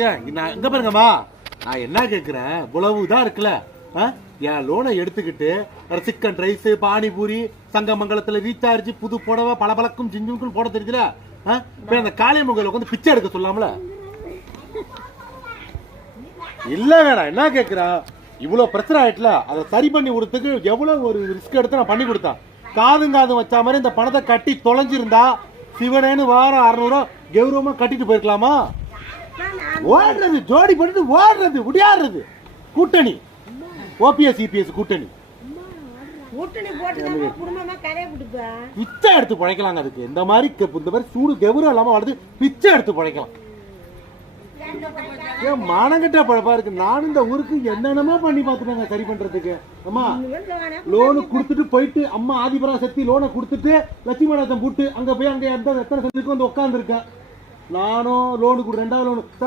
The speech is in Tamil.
நான் இங்க பாருங்கம்மா, நான் என்ன கேக்குறேன், இவ்வளவுதான் இருக்குல்ல, என் லோனை எடுத்துக்கிட்டு சிக்கன் ரைஸ், பானிபூரி, சங்கமங்கலத்துல ரீசார்ஜ், புது புடவை, பளபளக்கும் ஜிஞ்சுக்கும் போட தெரியுதுல, அந்த காளி முகல உட்காந்து பிச்சை எடுக்க சொல்லாமல. இல்ல வேணாம், என்ன கேக்குறேன், இவ்வளவு பிரச்சனை ஆயிட்டுல, அதை சரி பண்ணி கொடுத்துக்கு எவ்வளவு ஒரு ரிஸ்க் எடுத்து நான் பண்ணி கொடுத்தேன். காதும் வச்ச மாதிரி இந்த பணத்தை கட்டி தொலைஞ்சிருந்தா சிவனேன்னு வாரம் 600 கௌரவமா கட்டிட்டு போயிருக்கலாமா? ஓடுறது ஜோடி பண்ணிட்டு ஓடுறது உடையாடுறது கூட்டணி, ஓபிஎஸ் இபிஎஸ் கூட்டணி பிச்சை எடுத்து பழைக்கலாங்க. அதுக்கு இந்த மாதிரி சூடு கௌரவம் இல்லாம வாழ்ந்து பிச்சை எடுத்து பழைக்கலாம். மானங்கிட்ட பழப்பா இருக்கு. நானும் இந்த ஊருக்கு என்னென்னமோ பண்ணி பாத்துட்டாங்க சரி பண்றதுக்கு. அம்மா லோனு கொடுத்துட்டு போயிட்டு, அம்மா ஆதிபரா சக்தி லோனை கொடுத்துட்டு லட்சுமணத்தை போட்டு அங்க போய் அங்க எத்தனை செஞ்சுக்கு வந்து உட்காந்துருக்கேன். நானும் லோனு 2வது லோனு